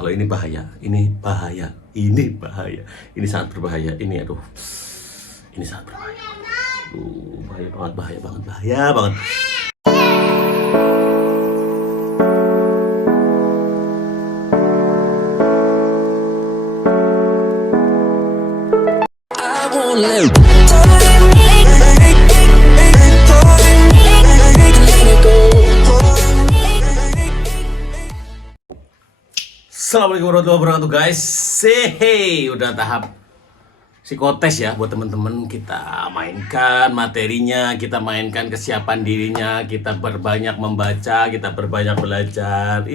Kalau ini bahaya, ini bahaya, ini bahaya, ini sangat berbahaya, ini aduh, ini sangat berbahaya, bahaya banget, bahaya banget, bahaya banget. Assalamualaikum warahmatullahi wabarakatuh guys. Hey, udah tahap psikotes ya buat teman-teman. Kita mainkan materinya, kita mainkan kesiapan dirinya, kita berbanyak membaca, kita berbanyak belajar.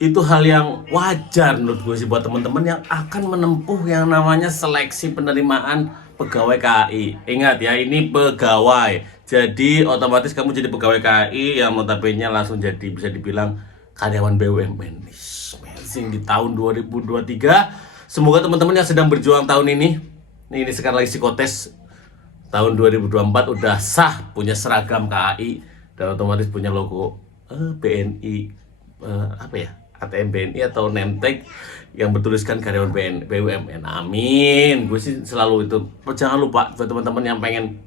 Itu hal yang wajar menurut gue sih buat teman-teman yang akan menempuh yang namanya seleksi penerimaan pegawai KAI. Ingat ya, ini pegawai. Jadi otomatis kamu jadi pegawai KAI yang notabene langsung jadi bisa dibilang karyawan BUMN. Di tahun 2023. Semoga teman-teman yang sedang berjuang tahun ini sekarang lagi psikotes, tahun 2024 udah sah punya seragam KAI dan otomatis punya logo BNI, apa ya, ATM BNI atau Nemtek yang bertuliskan karyawan BUMN. Amin. Gue sih selalu itu. Jangan lupa buat teman-teman yang pengen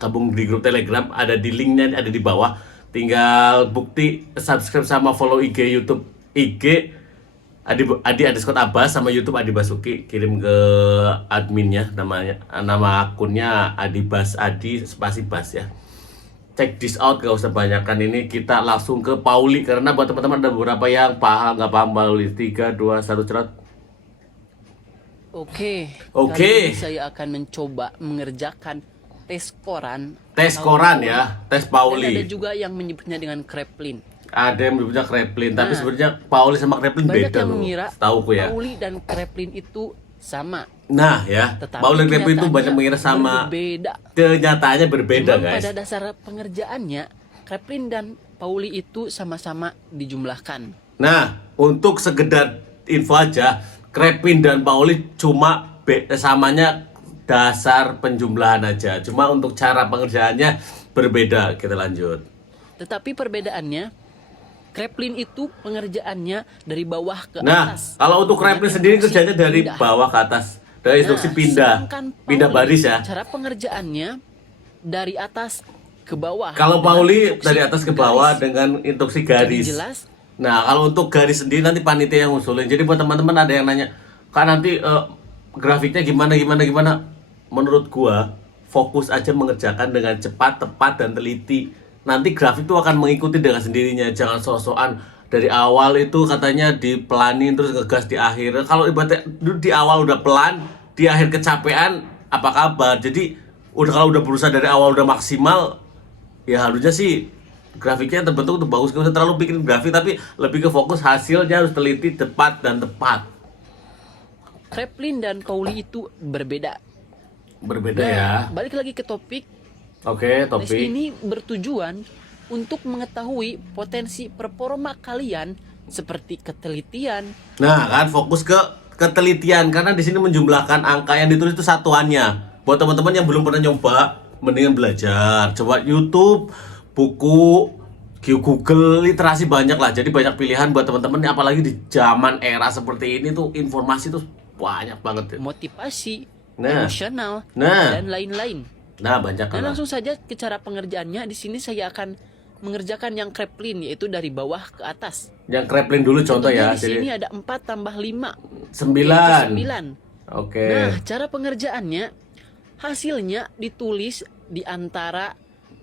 gabung di grup Telegram, ada di linknya, ada di bawah. Tinggal bukti subscribe sama follow IG, YouTube IG Adi underscore Abbas sama YouTube Adi Basuki, kirim ke adminnya, nama akunnya Adi Bas, Adi spasi Bas ya. Check this out, gak usah banyakkan ini, kita langsung ke Pauli karena buat teman-teman ada beberapa yang paham nggak paham Pauli. 3, 2, 1 cerot. Oke. Kali ini saya akan mencoba mengerjakan tes koran. Tes koran ya, tes Pauli. Dan ada juga yang menyebutnya dengan Kreplin. Ada yang menyebutnya Kreplin, tapi sebenarnya Pauli sama Kreplin banyak beda yang loh. mengira Tauku ya. Pauli dan Kreplin itu sama. Nah ya, Tetapi Pauli dan Kreplin itu banyak mengira sama. Berbeda. Kenyataannya berbeda. Cuma guys. pada dasar pengerjaannya, Kreplin dan Pauli itu sama-sama dijumlahkan. Nah, untuk sekedar info aja, Kreplin dan Pauli cuma samanya dasar penjumlahan aja. Cuma untuk cara pengerjaannya berbeda. Kita lanjut. Tetapi perbedaannya, Kreplin itu pengerjaannya dari bawah ke Nah, atas. kalau untuk Kreplin sendiri kerjanya dari bawah ke atas. Dari instruksi pindah baris ya. Cara pengerjaannya dari atas ke bawah. Kalau Pauli dari atas ke bawah dengan instruksi garis. Jadi jelas. Nah, kalau untuk garis sendiri nanti panitia yang ngusulin. Jadi buat teman-teman ada yang nanya, "Kak, nanti grafiknya gimana?" Menurut gua, fokus aja mengerjakan dengan cepat, tepat dan teliti. Nanti grafik itu akan mengikuti dengan sendirinya. Jangan sok-sokan dari awal itu katanya dipelanin terus ngegas di akhir. Kalau ibaratnya di awal udah pelan, di akhir kecapean, apa kabar? Jadi kalau udah berusaha dari awal udah maksimal, ya harusnya sih grafiknya terbentuk tuh bagus. Gak usah terlalu bikin grafik, tapi lebih ke fokus hasilnya harus teliti, tepat dan tepat. Kreplin dan Pauli itu berbeda. Berbeda Nah, ya. balik lagi ke topik. Oke, Tes topik. ini bertujuan untuk mengetahui potensi performa kalian seperti ketelitian. Nah, kan fokus ke ketelitian karena di sini menjumlahkan angka yang ditulis itu satuannya. Buat teman-teman yang belum pernah nyoba, mendingan belajar. Coba YouTube, buku, Google, literasi banyak lah. Jadi banyak pilihan buat teman-teman, apalagi di zaman era seperti ini tuh informasi tuh banyak banget. Motivasi, Nah. emosional, Nah. dan lain-lain. Nah, banyak Dan lah. langsung saja ke cara pengerjaannya. Di sini saya akan mengerjakan yang Kreplin, yaitu dari bawah ke atas. Yang Kreplin dulu contoh Contohnya ya. di sini ada 4 tambah 5. 9. 9. Oke. Nah, cara pengerjaannya, hasilnya ditulis di antara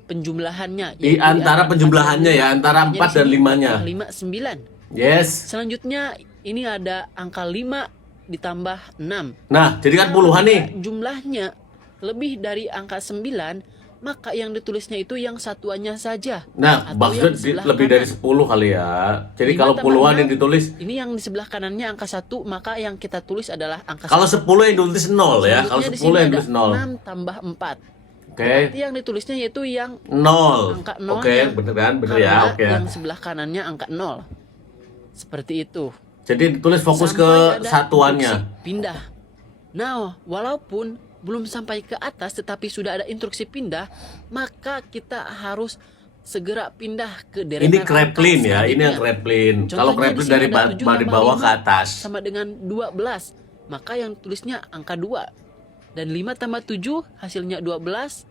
penjumlahannya. Di antara penjumlahannya ya, antara 4 dan 5-nya. 5, 9. Yes. Selanjutnya ini ada angka 5 ditambah 6. Nah, jadi kan puluhan nih. Jumlahnya lebih dari angka 9, maka yang ditulisnya itu yang satuannya saja. Nah, Atau maksudnya yang di sebelah lebih kanan. dari 10 kali ya. Jadi 5 kalau tambah puluhan 6, yang ditulis, ini yang di sebelah kanannya angka 1, maka yang kita tulis adalah angka kalau 1. 10 yang ditulis 0 ya. Kalau Selanjutnya di 10 sini yang ada ditulis 0. 6 tambah 4. Oke. Berarti yang ditulisnya yaitu yang 0. angka 0. Oke, bener kan? Bener ya. Karena Oke. yang sebelah kanannya angka 0. Seperti itu. Jadi ditulis fokus Sampai ke ada satuannya. instruksi pindah. Nah, walaupun belum sampai ke atas tetapi sudah ada instruksi pindah, maka kita harus segera pindah ke Ini deretan Kraplin angka ya, ini yang selanjutnya. Kraplin. Kalau Contohnya di Kraplin sini dari ada 7 dari tambah bawah ke 5 atas. sama dengan 12, maka yang ditulisnya angka 2. Dan 5 tambah 7 hasilnya 12,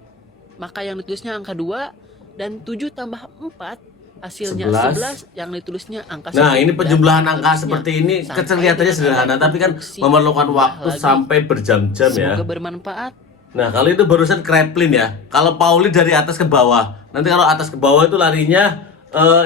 maka yang ditulisnya angka 2. Dan 7 tambah 4 hasilnya 11, yang ditulisnya angka 1. Nah, ini penjumlahan Dan angka seterusnya. seperti ini Sampai kelihatannya dengan sederhana, ada tapi kan instruksi memerlukan tambah waktu lagi. sampai berjam-jam ya. Semoga bermanfaat. Nah, kalau itu barusan Kraplin ya. Kalau Pauli dari atas ke bawah. Nanti kalau atas ke bawah itu larinya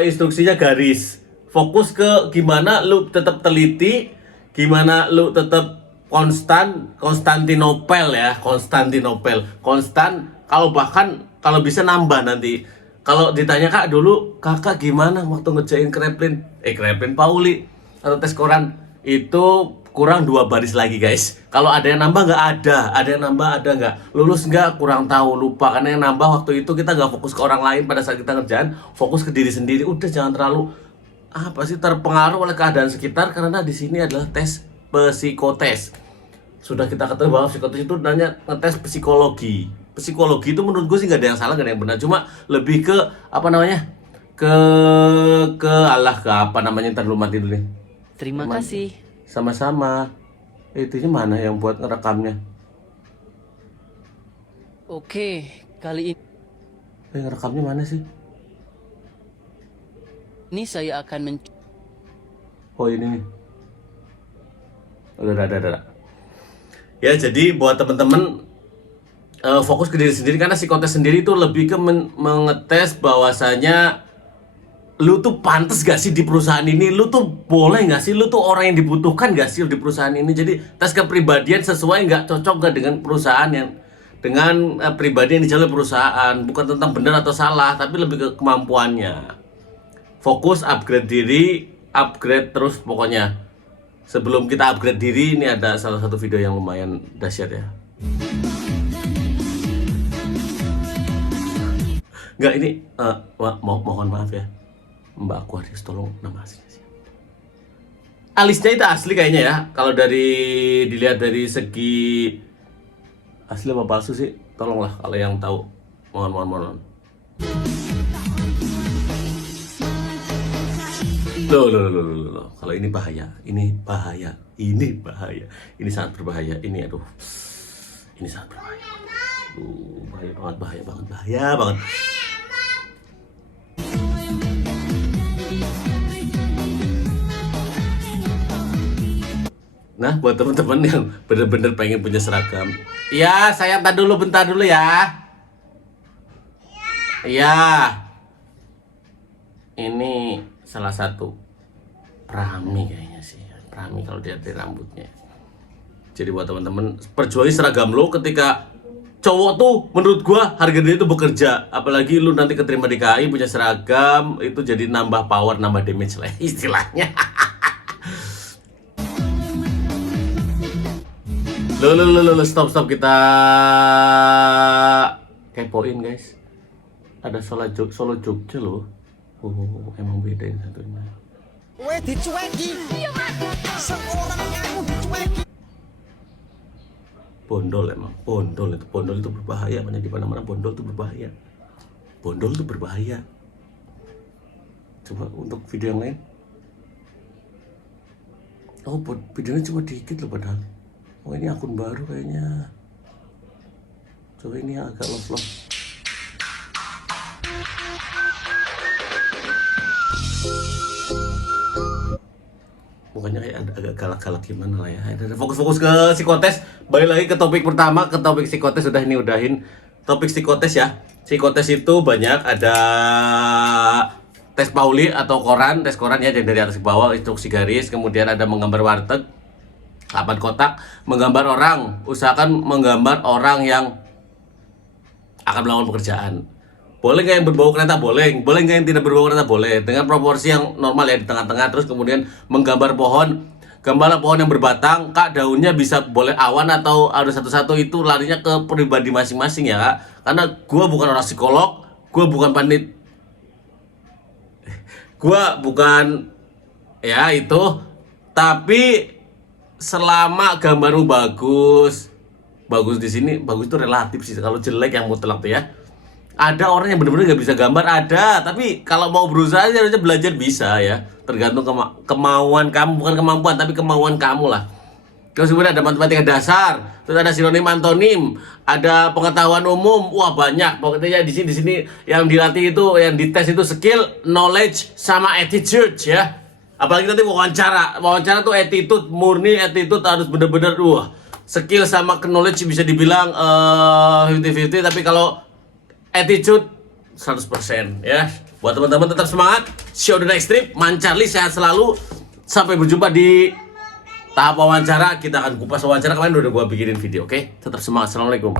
instruksinya garis. Fokus ke gimana lu tetap teliti, gimana lu tetap konstan, Konstantinopel ya, Konstantinopel. Konstan, kalau bahkan kalau bisa nambah nanti. Kalau ditanya Kak dulu, Kakak gimana waktu ngerjain Kraplin? Kraplin Pauli atau tes koran itu kurang 2 baris lagi guys. Kalau ada yang nambah nggak ada yang nambah ada nggak, lulus nggak kurang tahu, lupa, karena yang nambah waktu itu kita nggak fokus ke orang lain pada saat kita ngerjain, fokus ke diri sendiri. Udah, jangan terlalu terpengaruh oleh keadaan sekitar, karena di sini adalah tes psikotes. Sudah kita ketahui bahwa psikotes itu nanya ngetes psikologi. Psikologi itu menurut gue sih nggak ada yang salah, nggak ada yang benar, cuma lebih ke ke ntar lu mati dulu nih. Terima kasih. Sama-sama. Itunya mana yang buat ngerekamnya? Oke, kali Ngerekamnya mana sih? ini saya akan Oh, ini nih. Udah. Ya, jadi buat temen-temen fokus ke diri sendiri, karena psikotes sendiri itu lebih ke mengetes bahwasanya lu tuh pantas gak sih di perusahaan ini, lu tuh boleh gak sih, lu tuh orang yang dibutuhkan gak sih di perusahaan ini. Jadi tes kepribadian sesuai gak, cocok gak dengan perusahaan dengan pribadi yang dijalani perusahaan. Bukan tentang benar atau salah, tapi lebih ke kemampuannya. Fokus upgrade diri, upgrade terus pokoknya. Sebelum kita upgrade diri, ini ada salah satu video yang lumayan dahsyat ya. Enggak, ini mohon maaf ya Mbak Aquarius, tolong nama aslinya sih. Alisnya itu asli kayaknya ya. Kalau dilihat dari segi asli apa palsu sih, tolonglah kalau yang tahu. Mohon. Loh. Kalau ini bahaya. Ini sangat berbahaya. Ini sangat berbahaya. Bahaya banget. Nah, buat teman-teman yang bener-bener pengen punya seragam, iya, saya bentar dulu ya. Iya. Ini salah satu Prami kayaknya sih. Prami kalau dilihat dari rambutnya. Jadi buat teman-teman, perjuangi seragam lo. Ketika cowok tuh menurut gua harga diri itu bekerja, apalagi lu nanti keterima di KAI punya seragam, itu jadi nambah power, nambah damage lah istilahnya. Loh, stop, kita kepoin guys. Ada Solo Jogja loh. Oh, emang beda yang satunya. Dicueki. Seorang kamu dicueki. Bondol itu berbahaya, banyak di mana-mana. Bondol itu berbahaya. Coba untuk video yang lain. Oh, videonya cuma dikit loh padahal. Oh, ini akun baru kayaknya. Coba ini yang agak love. Mukanya kayak agak galak-galak gimana lah ya. Fokus ke psikotes. Balik lagi ke topik pertama, ke topik psikotes. Udahin topik psikotes ya. Psikotes itu banyak, ada tes Pauli atau tes koran ya, dari atas ke bawah, instruksi garis, kemudian ada menggambar warteg 8 kotak, menggambar orang, usahakan menggambar orang yang akan melakukan pekerjaan. Boleh nggak yang berbau kereta? Boleh nggak yang tidak berbau kereta? Boleh, dengan proporsi yang normal ya, di tengah-tengah. Terus kemudian menggambar pohon, gambarlah pohon yang berbatang. Kak, daunnya bisa boleh awan atau harus satu-satu, itu larinya ke pribadi masing-masing ya Kak. Karena gue bukan orang psikolog, gue bukan pandit, gue bukan ya itu, tapi selama gambarmu bagus di sini, bagus itu relatif sih. Kalau jelek yang mutlak tuh ya. Ada orang yang benar-benar nggak bisa gambar, ada. Tapi kalau mau berusaha harusnya belajar bisa ya. Tergantung kemauan kamu, bukan kemampuan, tapi kemauan kamu lah. Terus kemudian ada matematika dasar, terus ada sinonim antonim, ada pengetahuan umum, wah banyak. Pokoknya di sini yang dilatih itu, yang dites itu skill, knowledge, sama attitude ya. Apalagi nanti wawancara tuh attitude, murni attitude harus bener-bener, wah. Skill sama knowledge bisa dibilang 50-50, tapi kalau attitude 100% ya. Buat teman-teman tetap semangat, see you on the next trip, Mancarli sehat selalu. Sampai berjumpa di tahap wawancara. Kita akan kupas wawancara, kemarin udah gua bikinin video, oke? Tetap semangat, assalamualaikum.